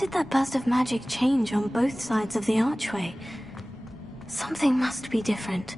did that burst of magic change on both sides of the archway? Something must be different.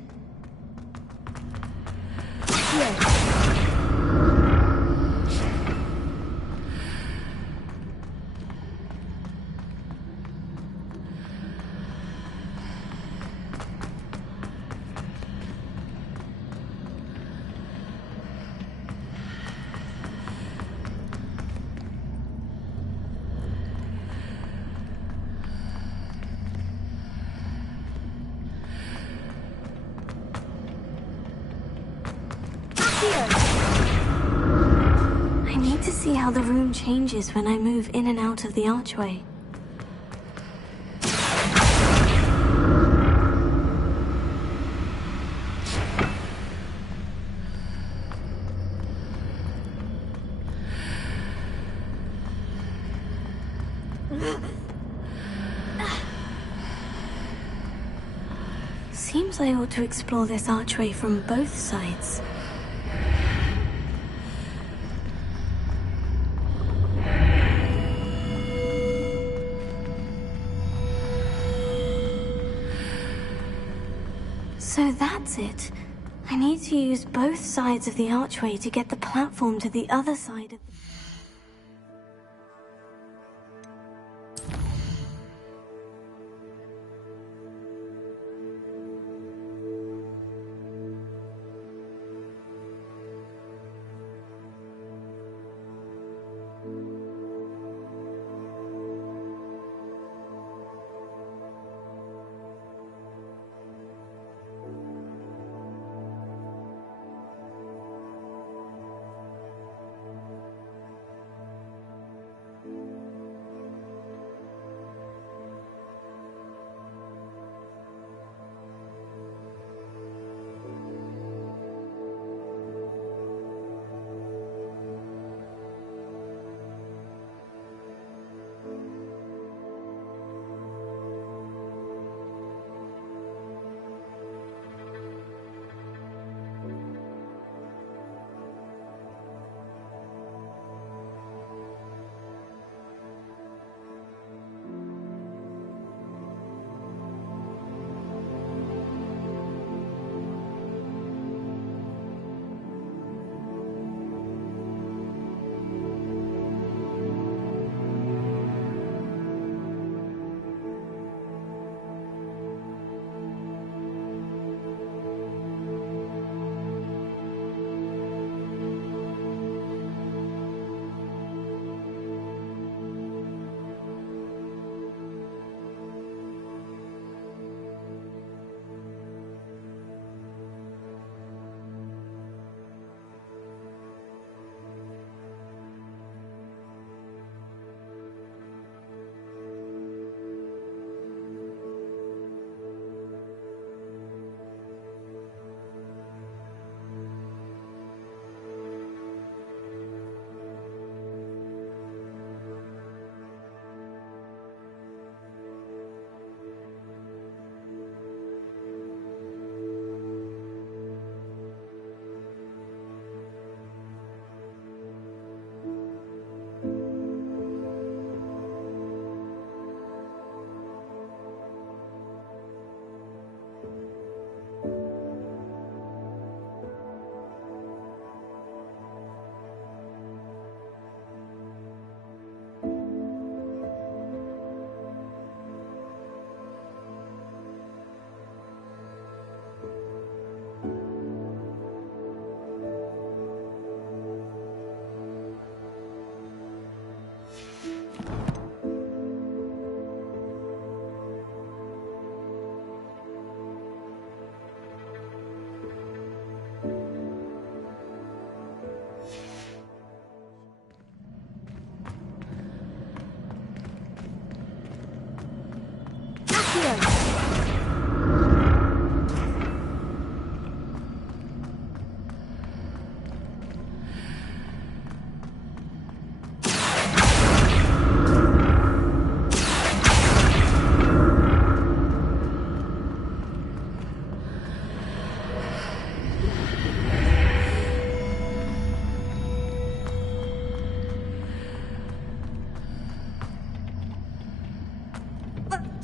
I need to see how the room changes when I move in and out of the archway. Seems I ought to explore this archway from both sides. So that's it. I need to use both sides of the archway to get the platform to the other side of the...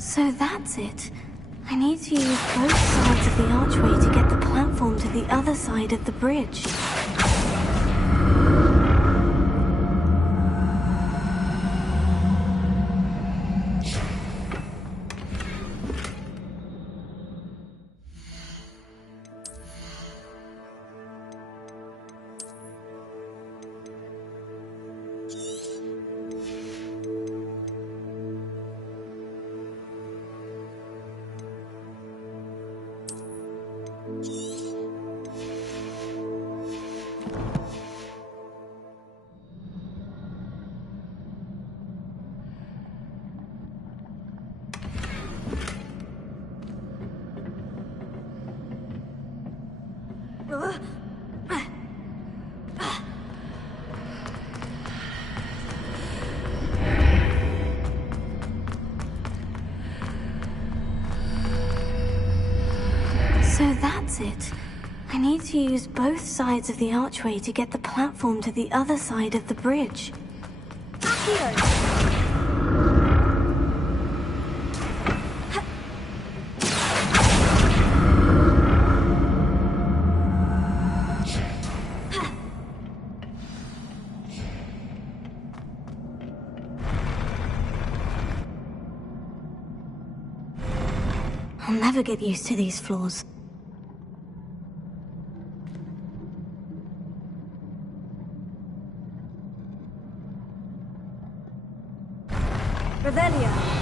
So that's it. I need to use both sides of the archway to get the platform to the other side of the bridge. So that's it. I need to use both sides of the archway to get the platform to the other side of the bridge. I'll never get used to these floors. Revelia!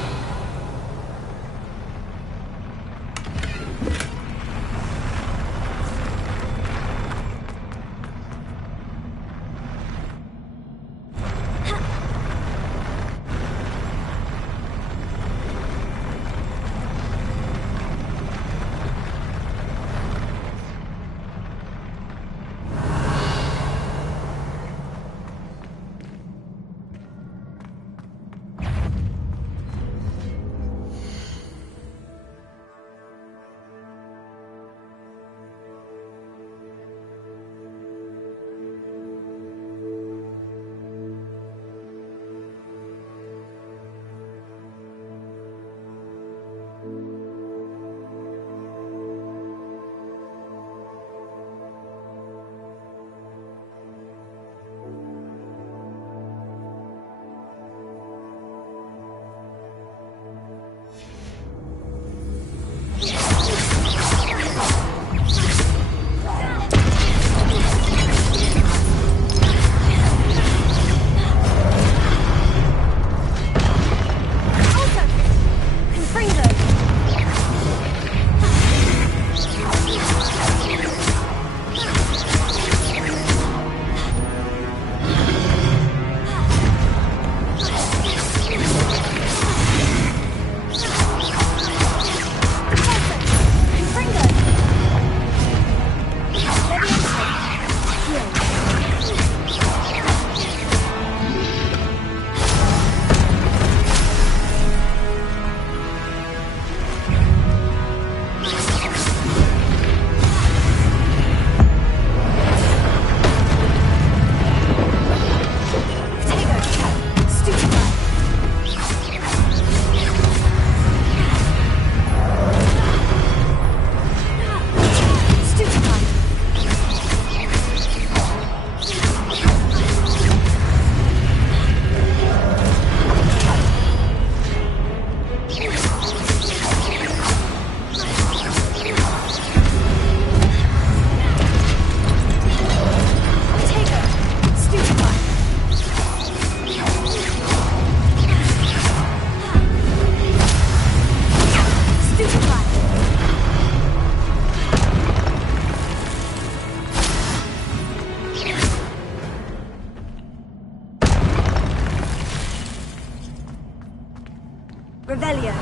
Revelia.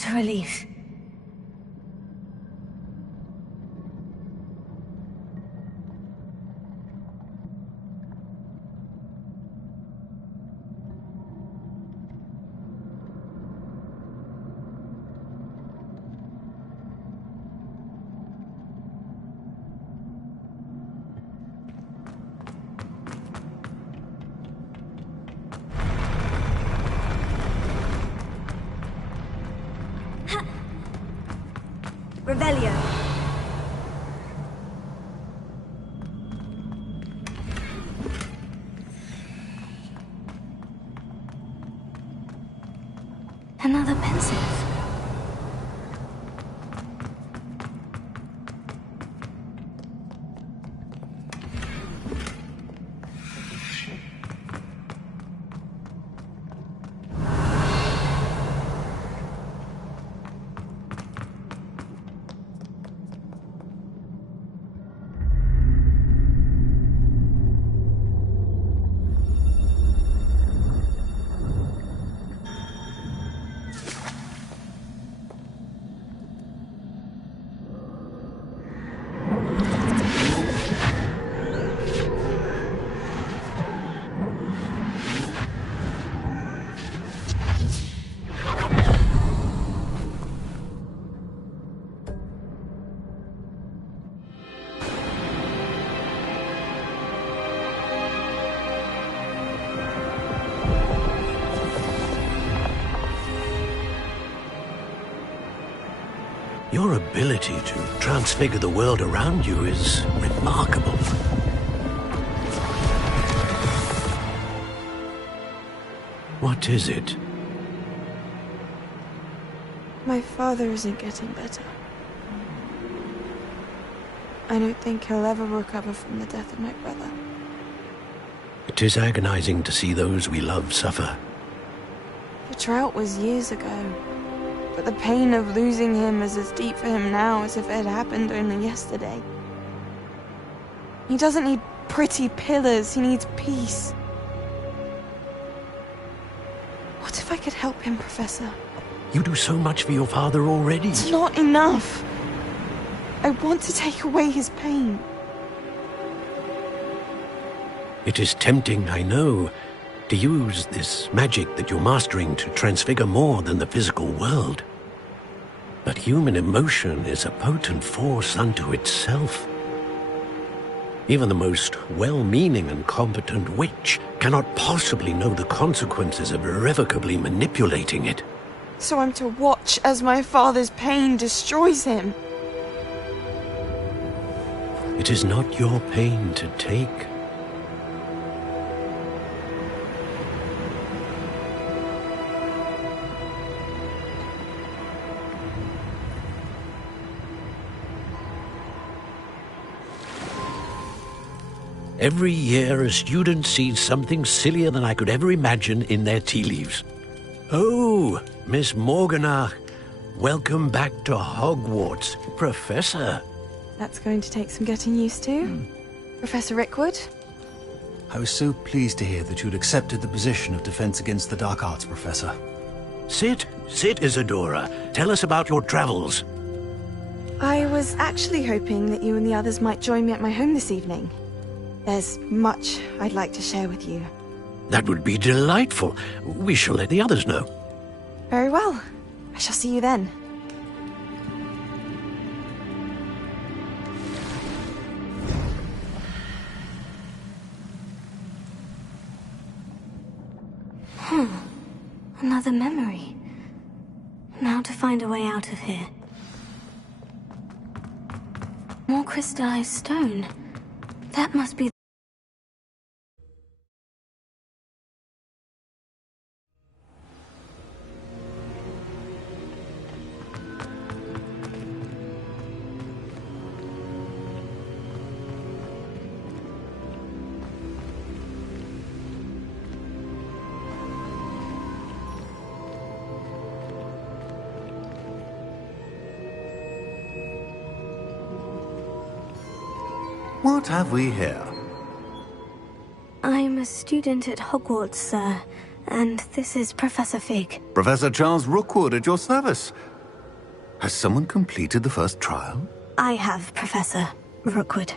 What a relief. Revelio. Another pensive. Your ability to transfigure the world around you is remarkable. What is it? My father isn't getting better. I don't think he'll ever recover from the death of my brother. It is agonizing to see those we love suffer. The drought was years ago, but the pain of losing him is as deep for him now as if it had happened only yesterday. He doesn't need pretty pillars, he needs peace. What if I could help him, Professor? You do so much for your father already. It's not enough. I want to take away his pain. It is tempting, I know, to use this magic that you're mastering to transfigure more than the physical world. But human emotion is a potent force unto itself. Even the most well-meaning and competent witch cannot possibly know the consequences of irrevocably manipulating it. So I'm to watch as my father's pain destroys him. It is not your pain to take. Every year, a student sees something sillier than I could ever imagine in their tea leaves. Oh, Miss Morganach, welcome back to Hogwarts, Professor. That's going to take some getting used to. Professor Rickwood? I was so pleased to hear that you'd accepted the position of Defense Against the Dark Arts, Professor. Sit, Isadora. Tell us about your travels. I was actually hoping that you and the others might join me at my home this evening. There's much I'd like to share with you. That would be delightful. We shall let the others know. Very well. I shall see you then. Another memory. Now to find a way out of here. More crystallized stone. That must be... What have we here? I'm a student at Hogwarts, sir. And this is Professor Fig. Professor Charles Rookwood at your service. Has someone completed the first trial? I have, Professor Rookwood.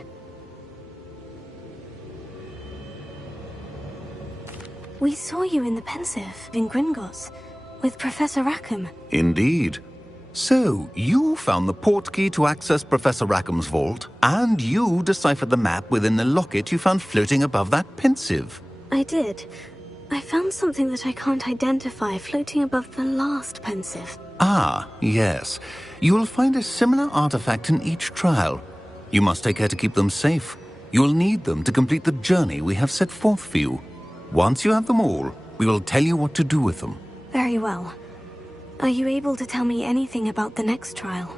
We saw you in the Pensive in Gringotts with Professor Rackham. Indeed. So, you found the portkey to access Professor Rackham's vault, and you deciphered the map within the locket you found floating above that Pensive. I did. I found something that I can't identify floating above the last Pensive. Ah, yes. You will find a similar artifact in each trial. You must take care to keep them safe. You will need them to complete the journey we have set forth for you. Once you have them all, we will tell you what to do with them. Very well. Are you able to tell me anything about the next trial?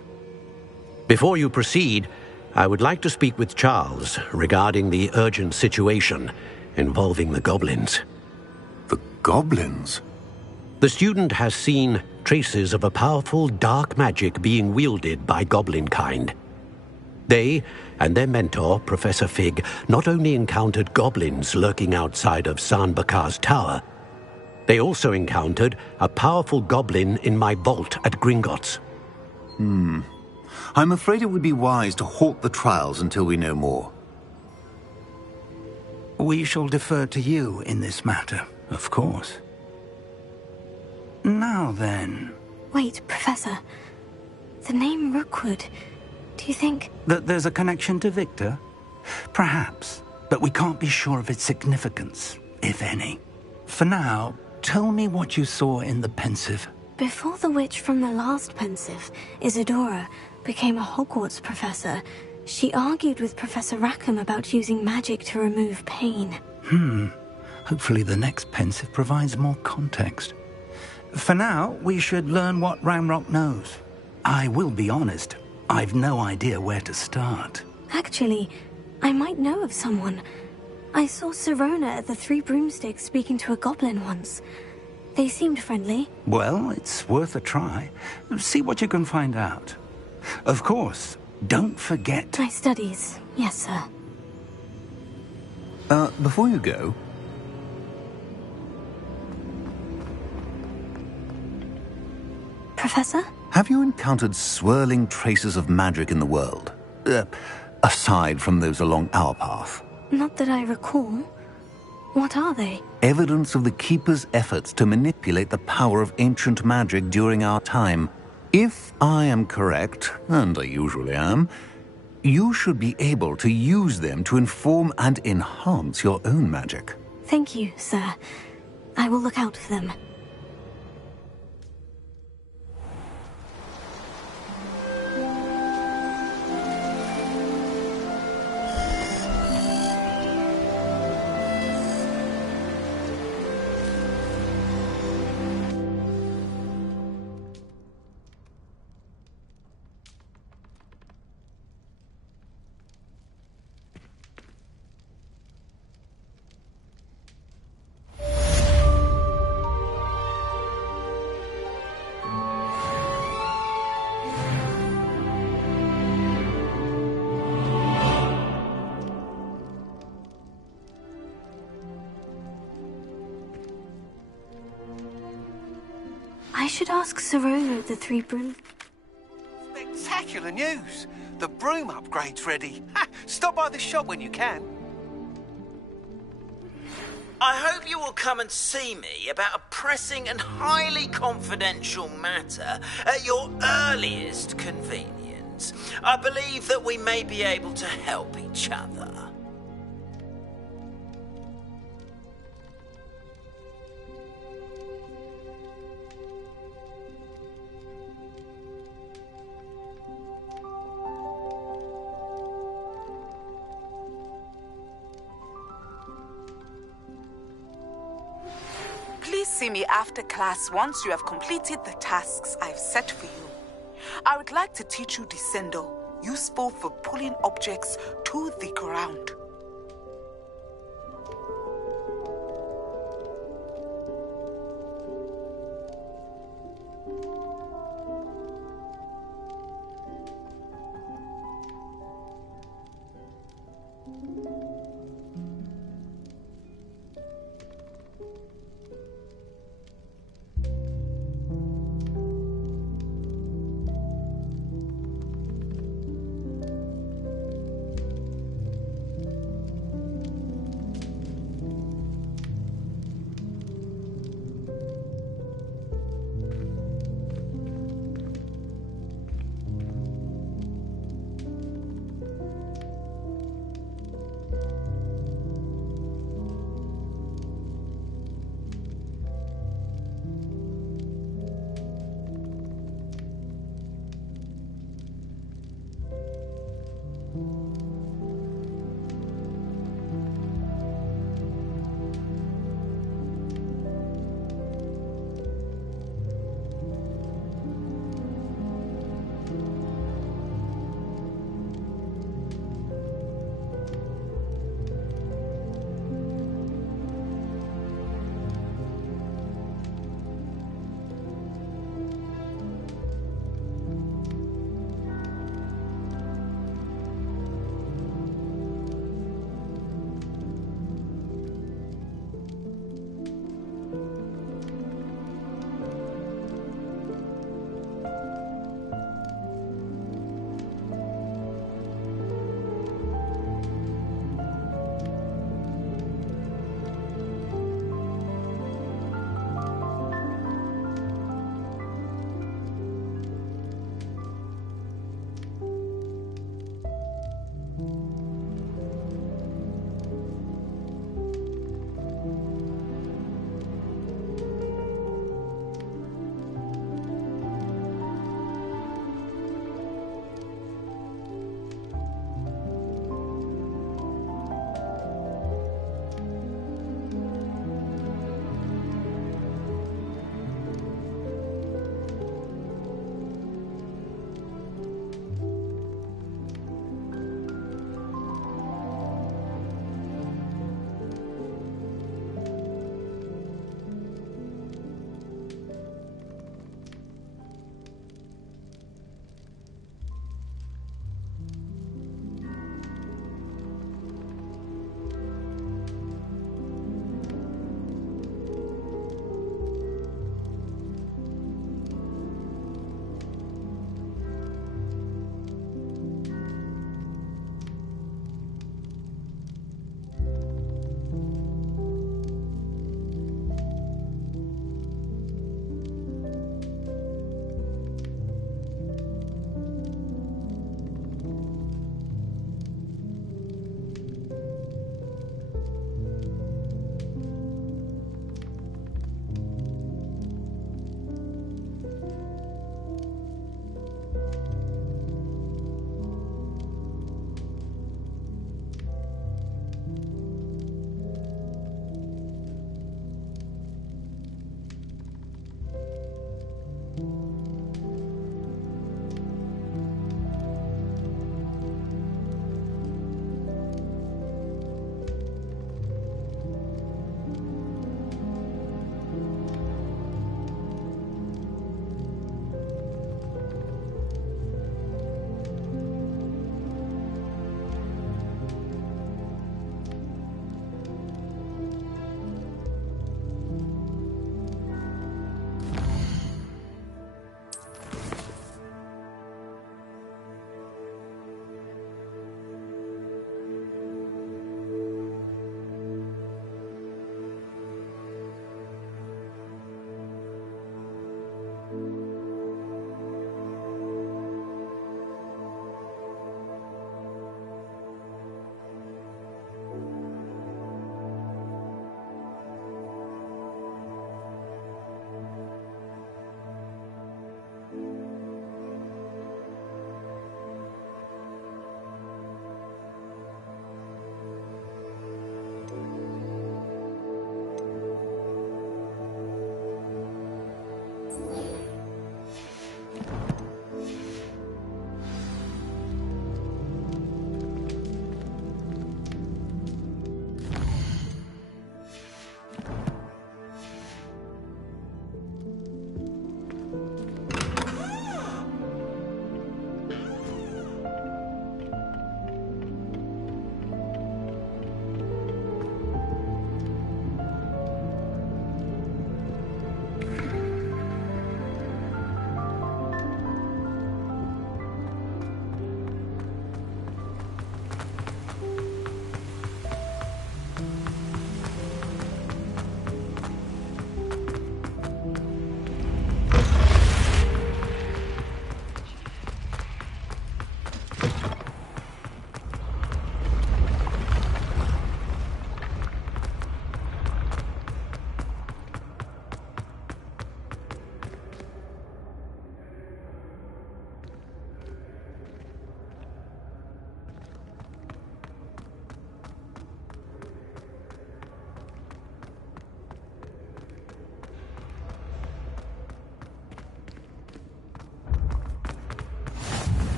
Before you proceed, I would like to speak with Charles regarding the urgent situation involving the goblins. The goblins? The student has seen traces of a powerful dark magic being wielded by goblin kind. They and their mentor, Professor Fig, not only encountered goblins lurking outside of San Bakar's tower, they also encountered a powerful goblin in my vault at Gringotts. I'm afraid it would be wise to halt the trials until we know more. We shall defer to you in this matter, of course. Now then... Wait, Professor. The name Rookwood. Do you think... That there's a connection to Victor? Perhaps, but we can't be sure of its significance, if any. For now, tell me what you saw in the Pensive. Before the witch from the last Pensive, Isadora, became a Hogwarts professor, she argued with Professor Rackham about using magic to remove pain. Hopefully the next Pensive provides more context. For now, we should learn what Ramrock knows. I will be honest, I've no idea where to start. Actually, I might know of someone. I saw Sirona at the Three Broomsticks speaking to a goblin once. They seemed friendly. Well, it's worth a try. See what you can find out. Of course, don't forget... My studies, yes, sir. Before you go... Professor? Have you encountered swirling traces of magic in the world? Aside from those along our path? Not that I recall. What are they? Evidence of the Keeper's efforts to manipulate the power of ancient magic during our time. If I am correct, and I usually am, you should be able to use them to inform and enhance your own magic. Thank you, sir. I will look out for them. I should ask Sirona of the Three Broom... Spectacular news! The broom upgrade's ready. Ha! Stop by the shop when you can. I hope you will come and see me about a pressing and highly confidential matter at your earliest convenience. I believe that we may be able to help each other. Please see me after class once you have completed the tasks I've set for you. I would like to teach you Descendo, useful for pulling objects to the ground.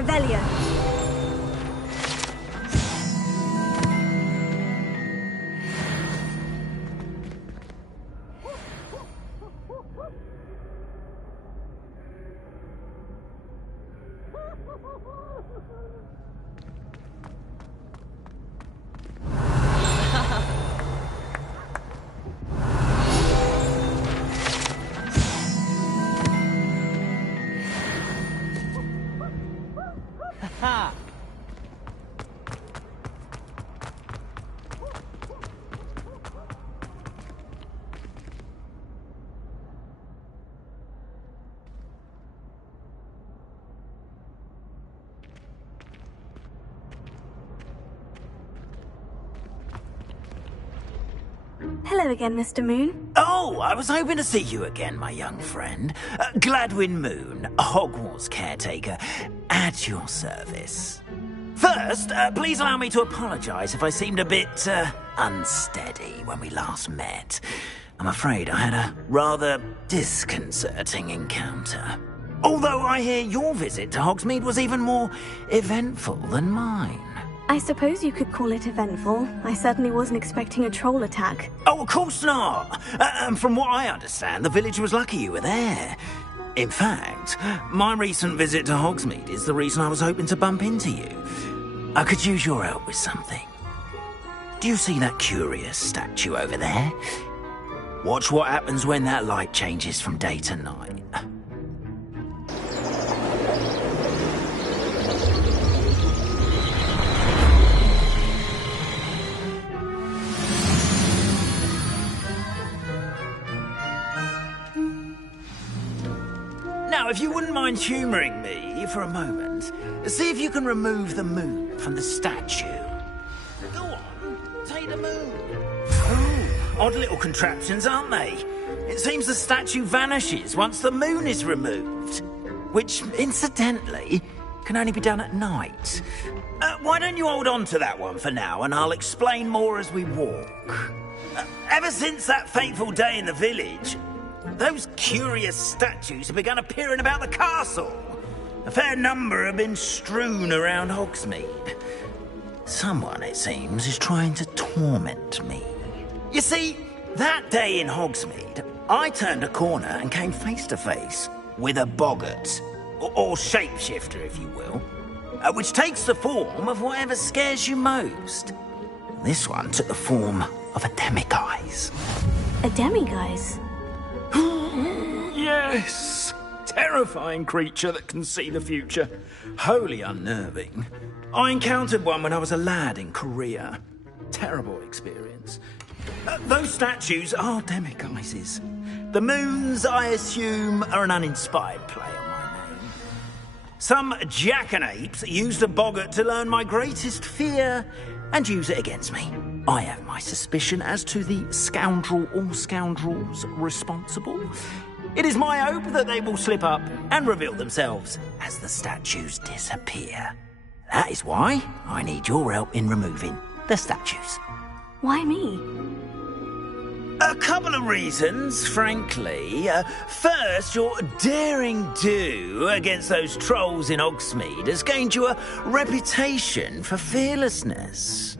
Revelio. Ha! Hello again, Mr. Moon. Oh, I was hoping to see you again, my young friend. Gladwin Moon, Hogwarts caretaker, at your service. First, please allow me to apologise if I seemed a bit, unsteady when we last met. I'm afraid I had a rather disconcerting encounter. Although I hear your visit to Hogsmeade was even more eventful than mine. I suppose you could call it eventful. I certainly wasn't expecting a troll attack. Oh, of course not. And from what I understand, the village was lucky you were there. In fact, my recent visit to Hogsmeade is the reason I was hoping to bump into you. I could use your help with something. Do you see that curious statue over there? Watch what happens when that light changes from day to night. Now, if you wouldn't mind humouring me for a moment, see if you can remove the moon from the statue. Go on, take the moon. Oh, odd little contraptions, aren't they? It seems the statue vanishes once the moon is removed. Which, incidentally, can only be done at night. Why don't you hold on to that one for now, and I'll explain more as we walk. Ever since that fateful day in the village, those curious statues have begun appearing about the castle. A fair number have been strewn around Hogsmeade. Someone, it seems, is trying to torment me. You see, that day in Hogsmeade, I turned a corner and came face to face with a boggart, or shapeshifter, if you will, which takes the form of whatever scares you most. This one took the form of a demiguise. A demiguise? Yes! Terrifying creature that can see the future. Wholly unnerving. I encountered one when I was a lad in Korea. Terrible experience. Those statues are demiguises. The moons, I assume, are an uninspired play on my name. Some jackanapes used a boggart to learn my greatest fear and use it against me. I have my suspicion as to the scoundrel or scoundrels responsible. It is my hope that they will slip up and reveal themselves as the statues disappear. That is why I need your help in removing the statues. Why me? A couple of reasons, frankly. First, your daring do against those trolls in Hogsmeade has gained you a reputation for fearlessness.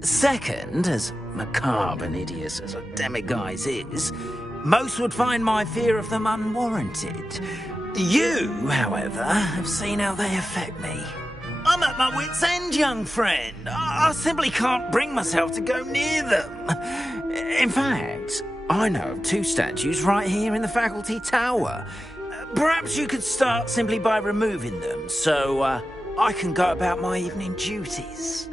Second, as macabre and hideous as a demiguise is, most would find my fear of them unwarranted. You, however, have seen how they affect me. I'm at my wit's end, young friend. I simply can't bring myself to go near them. In fact, I know of two statues right here in the faculty tower. Perhaps you could start simply by removing them, so I can go about my evening duties.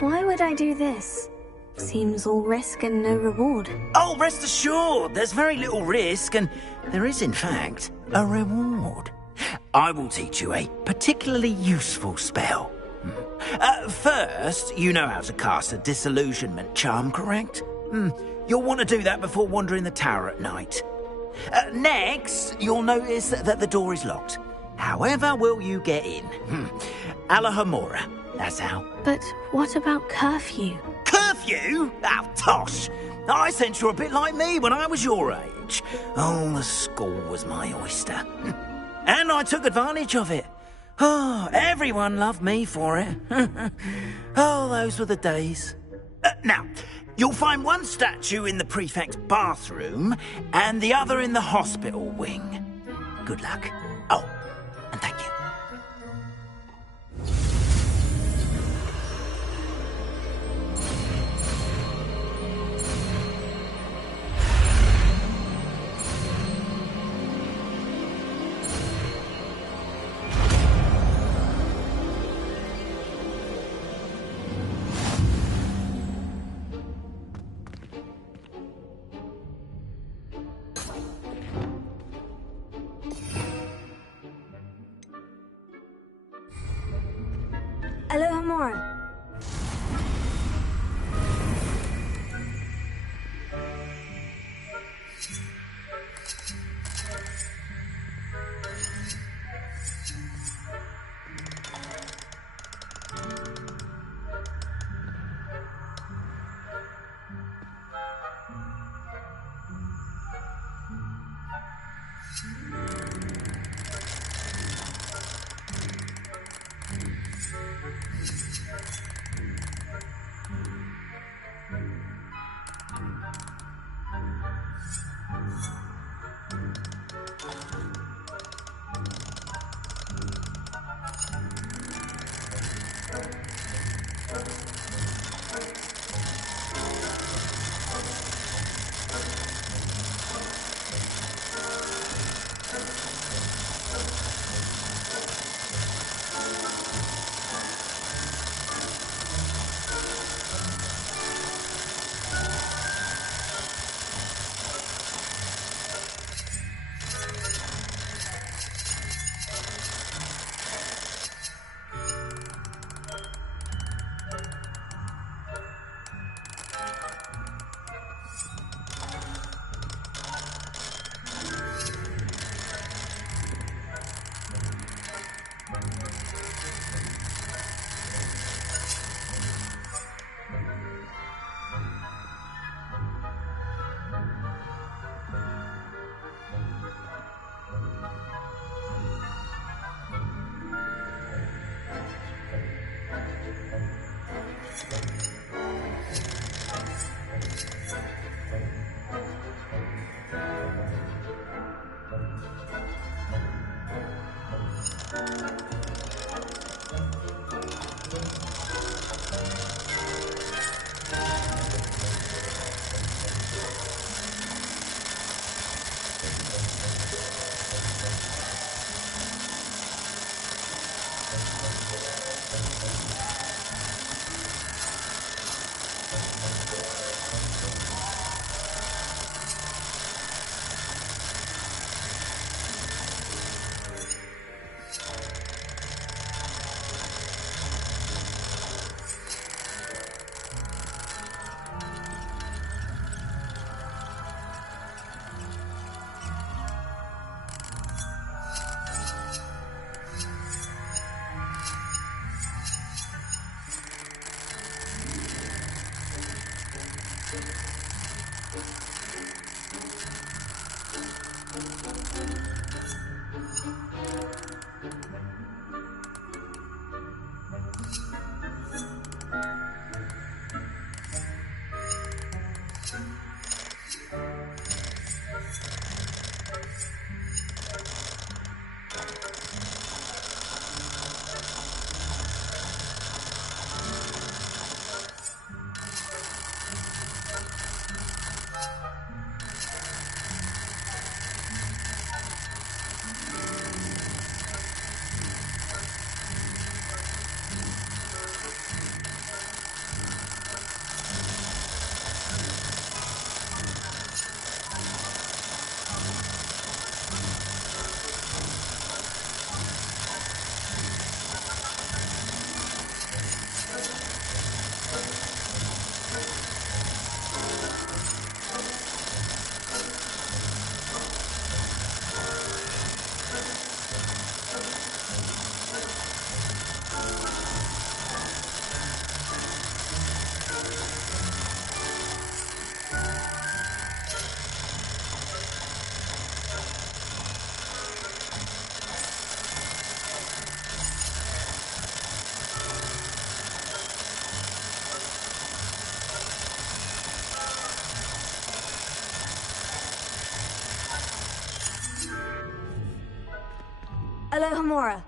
Why would I do this? Seems all risk and no reward. Oh, rest assured, there's very little risk, and there is, in fact, a reward. I will teach you a particularly useful spell. First, you know how to cast a disillusionment charm, correct? You'll want to do that before wandering the tower at night. Next, you'll notice that the door is locked. However will you get in? Alahomora, that's how. But what about curfew? Curfew? Oh, tosh! I sense you're a bit like me when I was your age. Oh, the school was my oyster. And I took advantage of it. Oh, everyone loved me for it. Oh, those were the days. Now, you'll find one statue in the prefect's bathroom and the other in the hospital wing. Good luck. Oh, and thank you. Alohomora. Alohomora.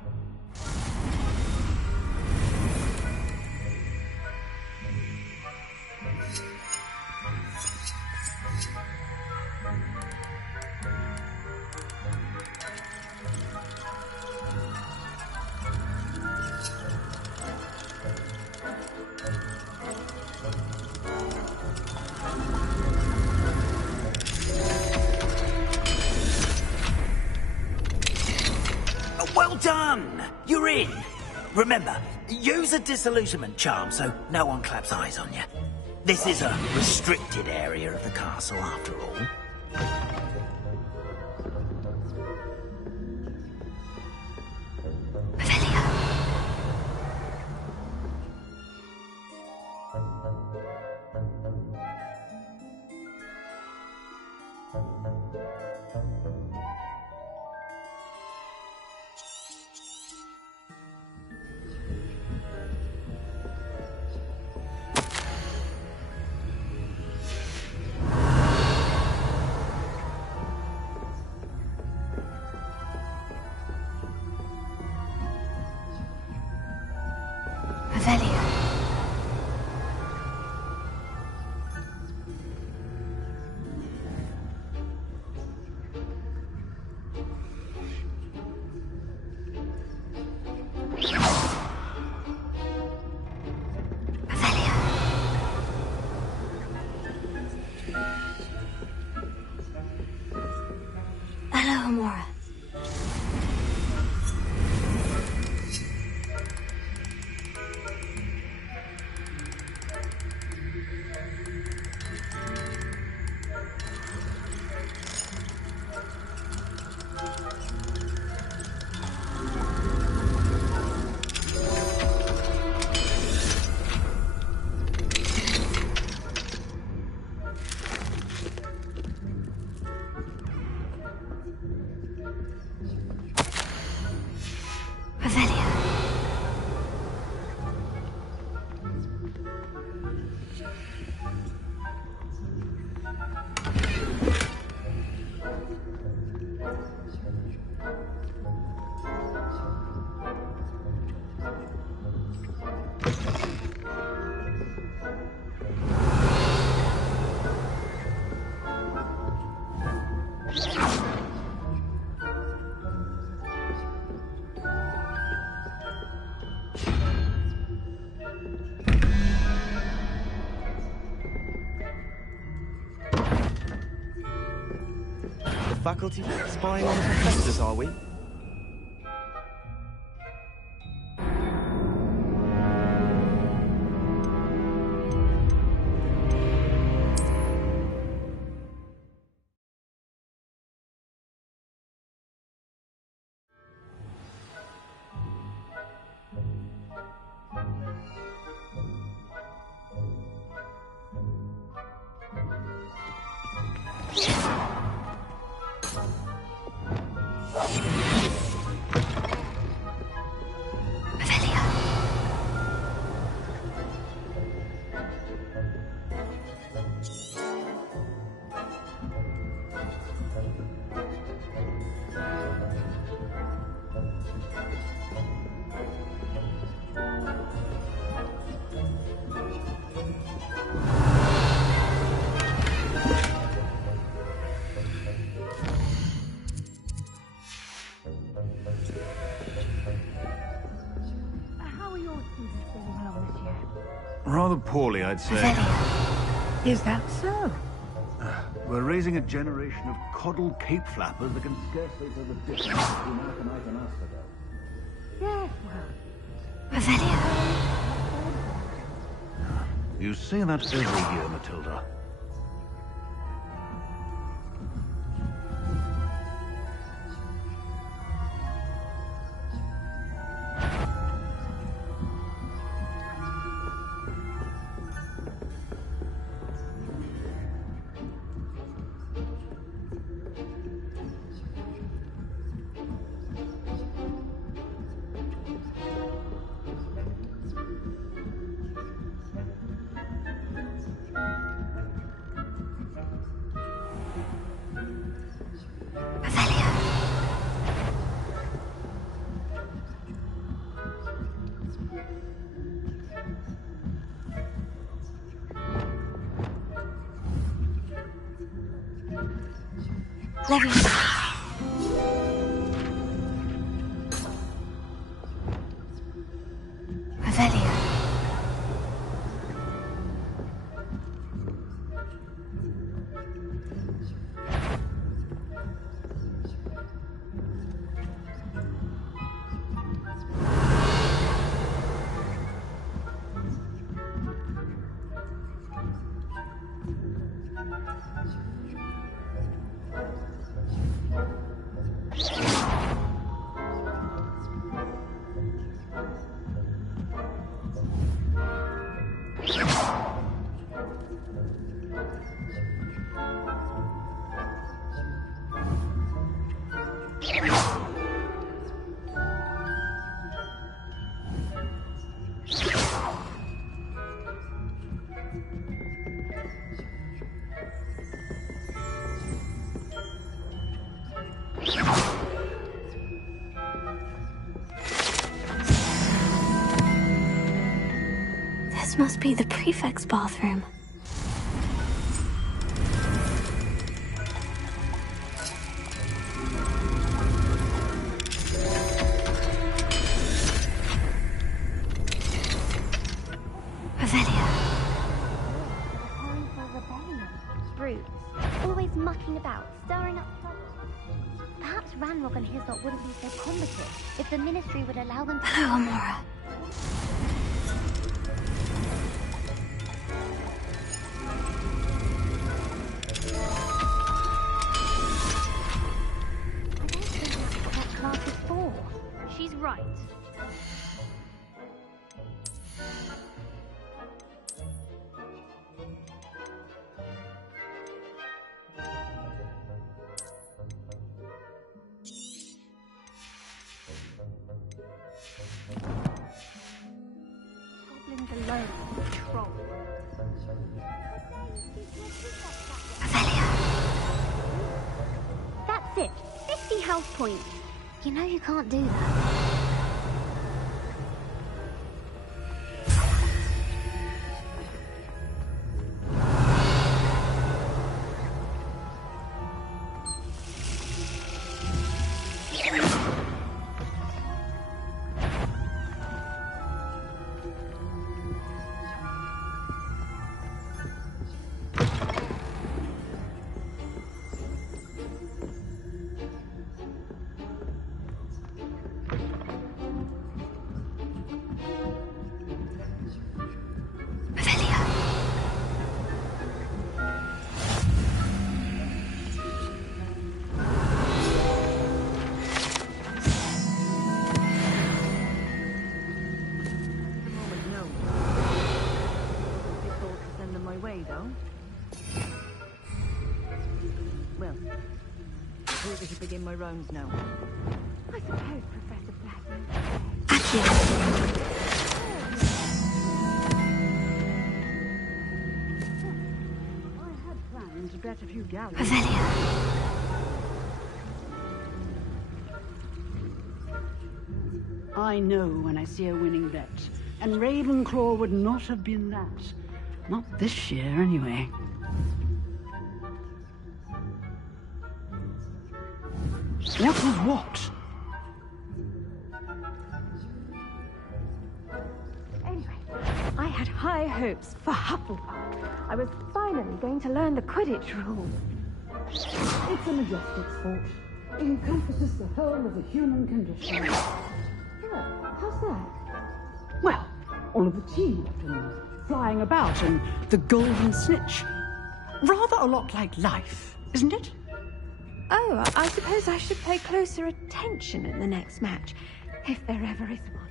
Well done! You're in! Remember, use a disillusionment charm so no one claps eyes on you. This is a restricted area of the castle, after all. Alohomora. Faculty spying on the professors, are we? Rather poorly, I'd say. Is that so? We're raising a generation of coddled cape flappers that can scarcely tell the difference between Aconite and Asphodel. Yes, well... Revelio. You say that every year, Matilda. Leviosa. Revelio. This must be the prefect's bathroom. Revelio. Brutes, always mucking about, stirring up trouble. Perhaps Ranrock and his lot wouldn't be so combative if the Ministry would allow them to... Hello, Amora. Class is for. She's right. Goblins alone control. That's it. 50 health points. You know you can't do that. Begin my rounds now. I suppose Professor Blackman. I had planned to bet a few galleys. I know when I see a winning bet, and Ravenclaw would not have been that. Not this year, anyway. What was what? Anyway, I had high hopes for Hufflepuff. I was finally going to learn the Quidditch rules. It's a majestic sport. It encompasses the whole of the human condition. Yeah, how's that? Well, all of the teamwork and flying about and the golden snitch. Rather a lot like life, isn't it? Oh, I suppose I should pay closer attention in the next match, if there ever is one.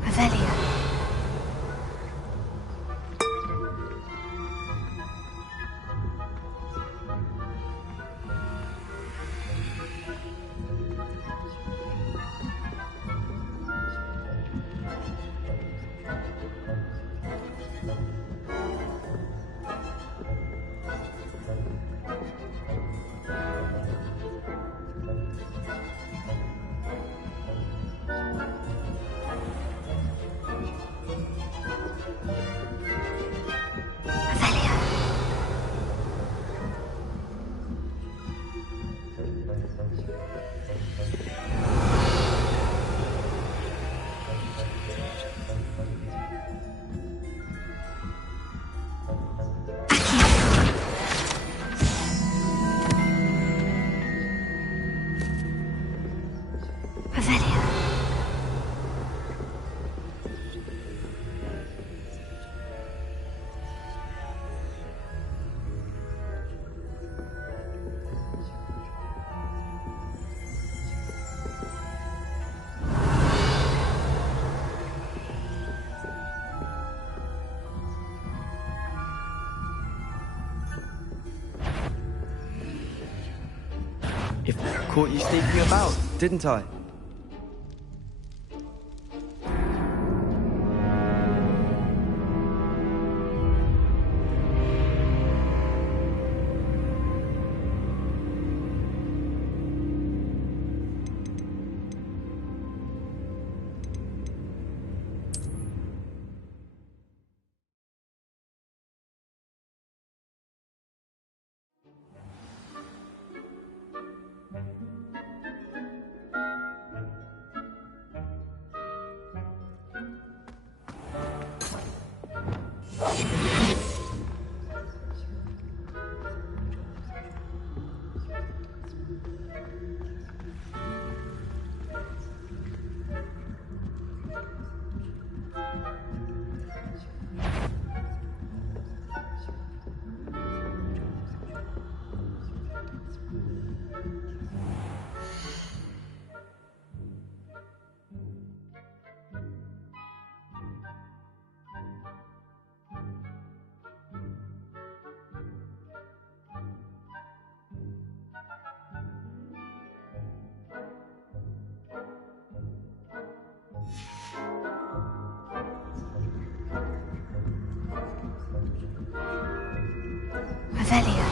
Revelio. If caught you sneaking about, didn't I? Revelio.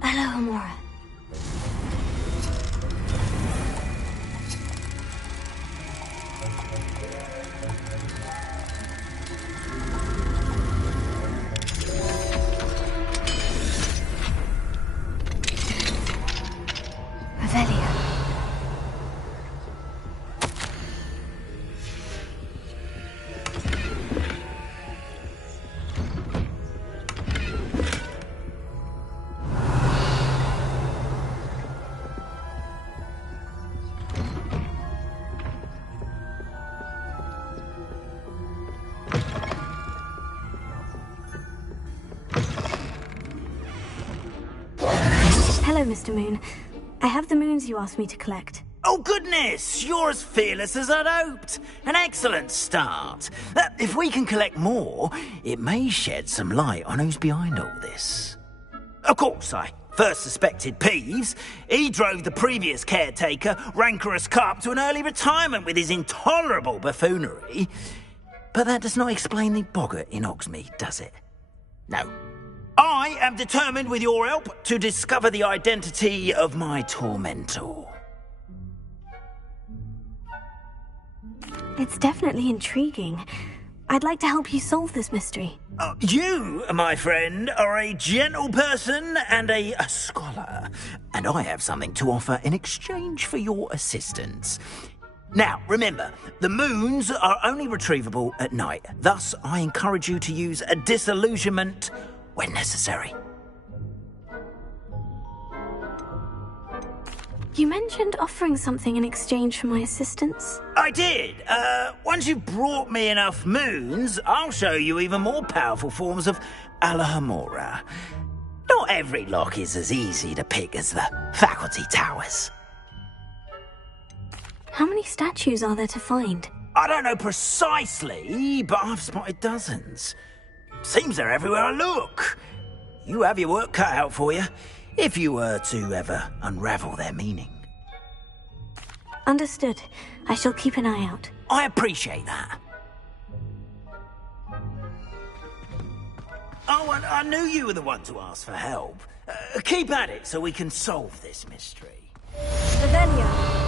Hello, Amora. Revelio. Hello, Mr. Moon. I have the moons you asked me to collect. Oh, goodness! You're as fearless as I'd hoped. An excellent start. If we can collect more, it may shed some light on who's behind all this. Of course, I first suspected Peeves. He drove the previous caretaker, Rancorous Carp, to an early retirement with his intolerable buffoonery. But that does not explain the boggart in Hogsmeade, does it? No. I am determined, with your help, to discover the identity of my tormentor. It's definitely intriguing. I'd like to help you solve this mystery. You, my friend, are a gentle person and a scholar, and I have something to offer in exchange for your assistance. Now, remember, the moons are only retrievable at night. Thus, I encourage you to use a disillusionment when necessary. You mentioned offering something in exchange for my assistance? I did. Once you've brought me enough moons, I'll show you even more powerful forms of Alohomora. Not every lock is as easy to pick as the faculty towers. How many statues are there to find? I don't know precisely, but I've spotted dozens. Seems they're everywhere I look. You have your work cut out for you. if you were to ever unravel their meaning. Understood. I shall keep an eye out. I appreciate that. Oh, and I knew you were the one to ask for help. Keep at it so we can solve this mystery. Revelio.